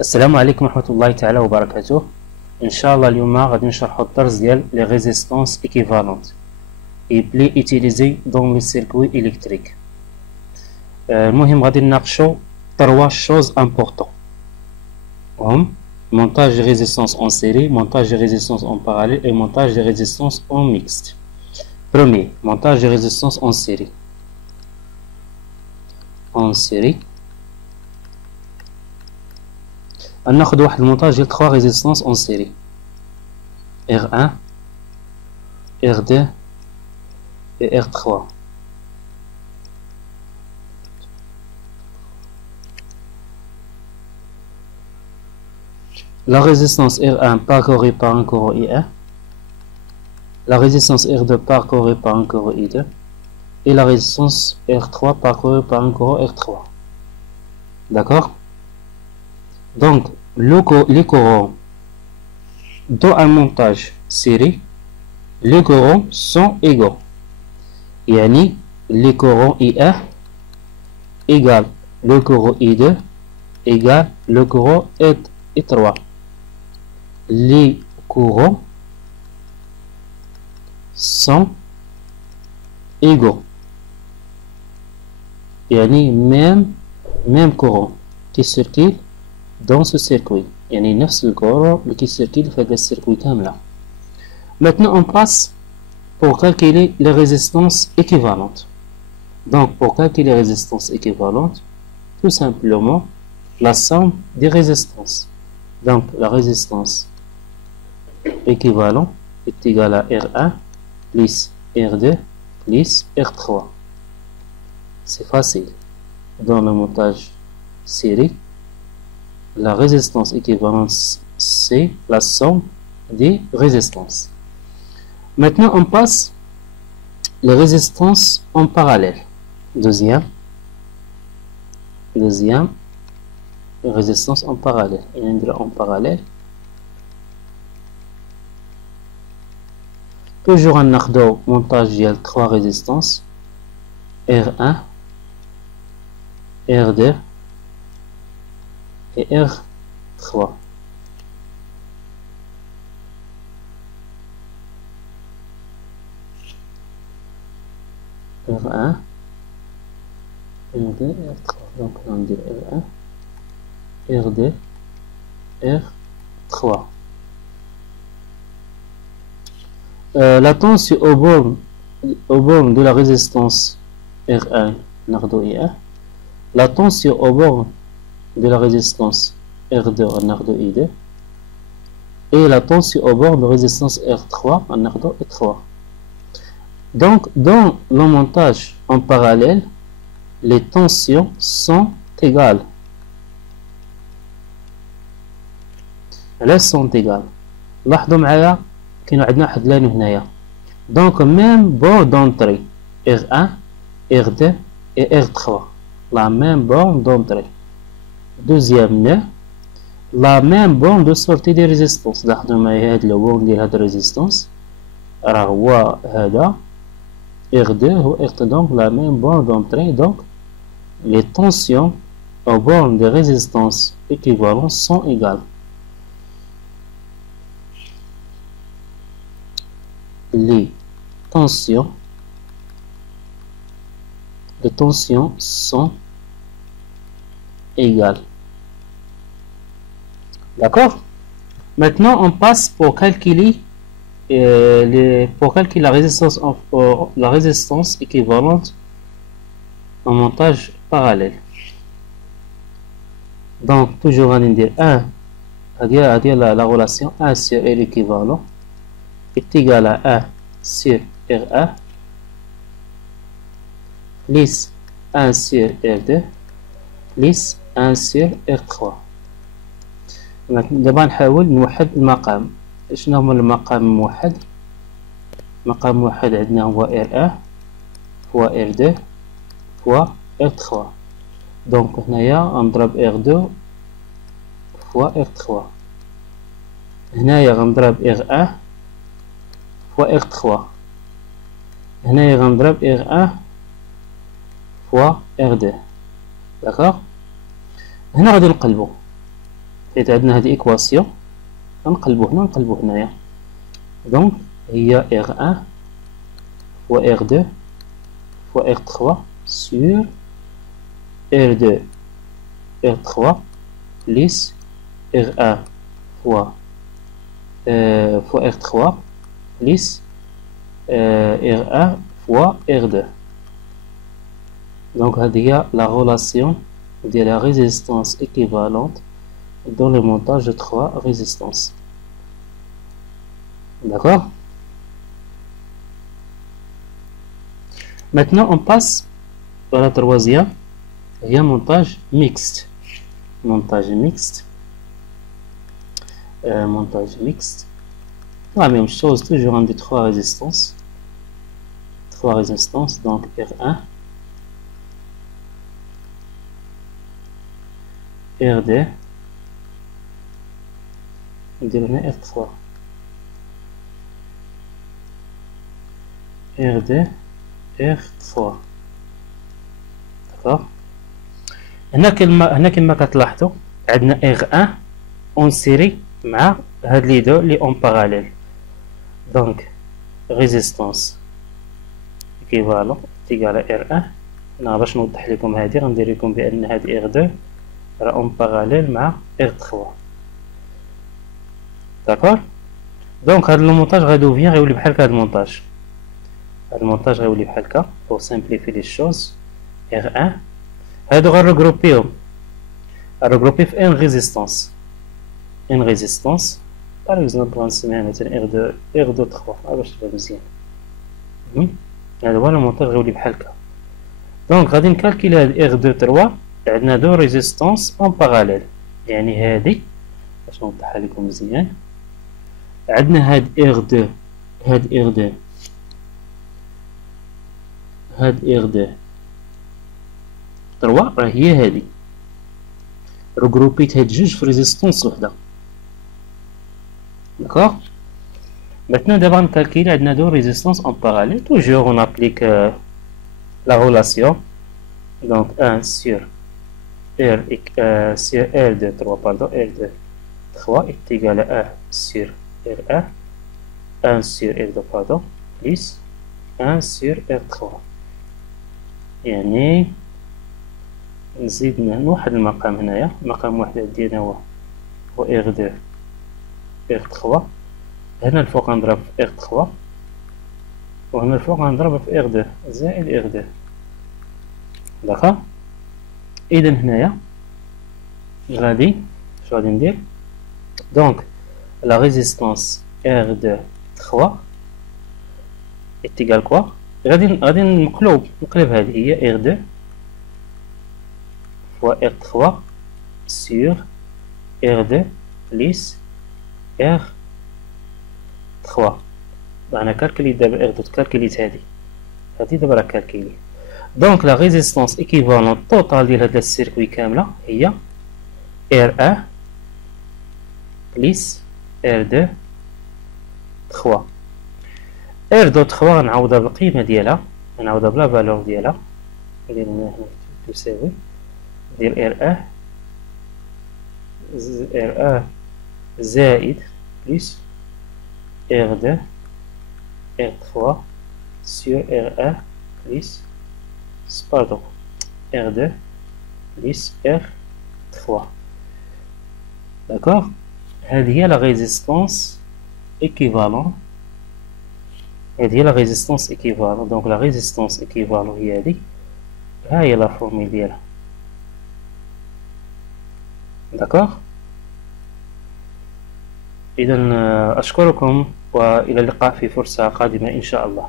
السلام عليكم ورحمة الله تعالى وبركاته. إن شاء الله اليوم غادي نشرحو الدرس ديال لي ريزيستونس équivalentes et plus utilisées dans les circuits électriques. المهم غادي نناقشو 3 choses importantes هم montage de résistance en série, montage de résistance en parallèle et montage de résistance en mixte. Premier, montage de résistance en série. En série ناخذ واحد المونتاج ديال 3 ريزيستانس اون سيري R1 R2 et R3. La résistance R1 parcourue par un courant I1, la résistance R2 parcourue par un courant I2 et la résistance R3 parcourue par un courant R3. D'accord? Donc, les courants dans un montage série, les courants sont égaux. Yani, les courants I1 égale le courant I2 égale le courant I3. Les courants sont égaux. Yani, même courant qui circule dans ce circuit. يعني نفس الكورة اللي كيسيركيل في هذا السيركوي كاملة. Maintenant on passe pour calculer les résistances équivalentes. Donc pour calculer les résistances équivalentes, tout simplement la somme des résistances. Donc la résistance équivalente est égale à R1 plus R2 plus R3. C'est facile. Dans le montage série, la résistance équivalente, c'est la somme des résistances. Maintenant, on passe les résistances en parallèle. Deuxième, résistance en parallèle. En parallèle, toujours un montage de 3 résistances, R1, R2 et R3. R1, R2, R3. Donc on dit R1, R2, R3. La tension au borne de la résistance R1, I1, la tension au borne de la résistance R2 en R2 I2 et la tension au bord de résistance R3 en R2 I3. Donc dans le montage en parallèle, les tensions sont égales. Elles sont égales. لاحظوا معايا كاين عندنا واحد لين هنايا. Donc même borne d'entrée R1 R2 et R3, la même borne d'entrée. Deuxième nœud, la même borne de sortie des résistances. لاحظوا معايا هاد لو borne ديال هاد الريزيستانس راه هو هذا R2 هو R3, donc la même borne d'entrée. Donc les tensions aux bornes de résistance équivalentes sont égales. Les tensions sont égales. D'accord? Maintenant, on passe pour calculer la résistance équivalente en montage parallèle. Donc, toujours on va dire 1, la relation 1 sur R équivalent est égal à 1 sur R1 plus 1 sur R2 plus 1 sur R3. دابا نحاول نوحد المقام. شنو هو المقام الموحد؟ المقام الموحد عندنا هو R1 فوا R2 فوا R3. دونك هنايا غنضرب R2 فوا R3. هنايا غنضرب R1 فوا R3. هنايا غنضرب R1 فوا R2. D'accord. هنا غادي نقلبو حيت عندنا هذه إيكواسيون نقلبو هنا نقلبو هنايا. دونك هي R1 fois R2 fois R3 sur R2 R3 plus R1 fois R3 plus R1 fois R2. Donc il y a la relation de la résistance équivalente dans le montage de 3 résistances. D'accord? Maintenant on passe à la troisième. Il y a montage mixte. Montage mixte. Montage mixte. La même chose, toujours en 3 résistances. 3 résistances, donc R1, R2, R3, R2, R3. d'accord. هنا كما كتلاحظوا عندنا R1 اون سيري مع هاد لي دو لي اون باراليل. دونك ريزيستانس ايكيفالون تيغال R1. هنا باش نوضح لكم هادي غندير لكم بان هاد R2 راه اون باراليل مع R3. داكور. دونك هاد المونتاج غيولي بحال هاد المونتاج. هاد المونتاج غيولي بحال هكا بور سامبليفي لي شوز. R1 هادو غنرغروبيهم غنرغروبي في ان ريزيستانس. ان ريزيستانس باغ اكزومبل غنسميها مثلا R2 3 باش تبان مزيان. هذا هو المونتاج غيولي بحال هكا. دونك غادي نكالكيلي هاد R2 3 عندنا دو ريزيستانس اون باراليل. يعني هادي باش نوضحها لكم مزيان عندنا هاد R2 هاد R2 3 راه هي هادي رغروبيت هاد جوج في ريزيستونس وحده. داكوغ. maintenant دابا نكالكيلي عندنا دو ريزيستونس en parallèle. toujours on applique la relation. donc 1 sur R2 3 pardon R2 3 est égal à 1 sur R1 1 sur R2 pardon plus 1 sur R3. يعني نزيد واحد المقام هنايا. مقام واحد ديالنا هو R2 R3. هنا الفوق غنضرب في R3 وهنا الفوق غنضرب في R2 زائد R2. داكوغ. اذا هنايا غادي شنو غادي ندير؟ دونك لا ريزيستانس R2 3 est égal quoi؟ غادي نقلب هذه هي R2 fois R3 sur R2 plus R3. أنا كالكليت دابا R2 كالكليت هذه دابا راه كالكلي. دونك لا ريزيستانس ايكيفالون توتال ديال هاد السيركوي كاملة هي R1 plus R2 3. R2 3 غنعوضها بالقيمة ديالها غنعوضها بلا فالور ديالها. ندير هنا تساوي ندير R1 زائد بلس R2 R3 sur R1 plus pardon R2 plus R3. d'accord. هذه هي لا ريزيستانس équivalent. هذه هي لا ريزيستانس équivalent. دونك لا ريزيستانس équivalent هي هذه. ها هي لا فورميل ديالها. d'accord. إذا أشكركم وإلى اللقاء في فرصة قادمة إن شاء الله.